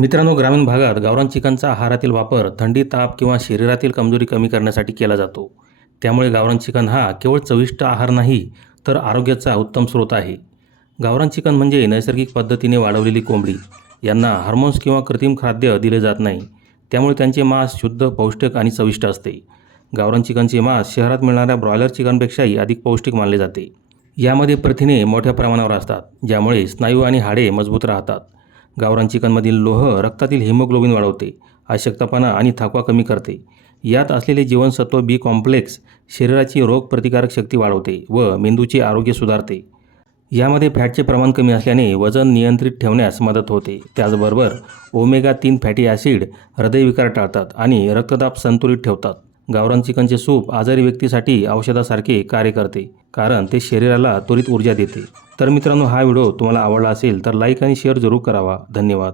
मित्रांनो ग्रामीण भागात गावरान चिकनचा आहारातील वापर थंडी ताप किंवा शरीरातील कमजोरी कमी करण्यासाठी केला जातो. त्यामुळे गावरान चिकन हा केवळ चविष्ट आहार नाही तर आरोग्याचा उत्तम स्रोत आहे. गावरान चिकन म्हणजे नैसर्गिक पद्धतीने वाढवलेली कोंबडी. यांना हार्मोन्स किंवा कृत्रिम खाद्य दिले जात नाही. त्यामुळे त्यांचे मांस शुद्ध पौष्टिक आणि चविष्ट असते. गावरान चिकनचे मांस शहरात मिळणाऱ्या ब्रॉयलर चिकनपेक्षाही अधिक पौष्टिक मानले जाते. यामध्ये प्रथिने मोठ्या प्रमाणावर असतात ज्यामुळे स्नायू आणि हाडे मजबूत राहतात. गावरान चिकनमधील लोह रक्तातील हिमोग्लोबिन वाढवते अशक्तपणा आणि थकवा कमी करते. यात असलेले जीवनसत्व बी कॉम्प्लेक्स शरीराची रोगप्रतिकारक शक्ती वाढवते व मेंदूचे आरोग्य सुधारते. यामध्ये फॅटचे प्रमाण कमी असल्याने वजन नियंत्रित ठेवण्यास मदत होते. त्याचबरोबर ओमेगा तीन फॅटी ॲसिड हृदयविकार टाळतात आणि रक्तदाब संतुलित ठेवतात. गावरान चिकनचे सूप आजारी व्यक्तीसाठी औषधासारखे कार्य करते कारण ते शरीराला त्वरित ऊर्जा देते. तर मित्रांनो हा व्हिडिओ तुम्हाला आवडला असेल तर लाईक आणि शेअर जरूर करावा. धन्यवाद.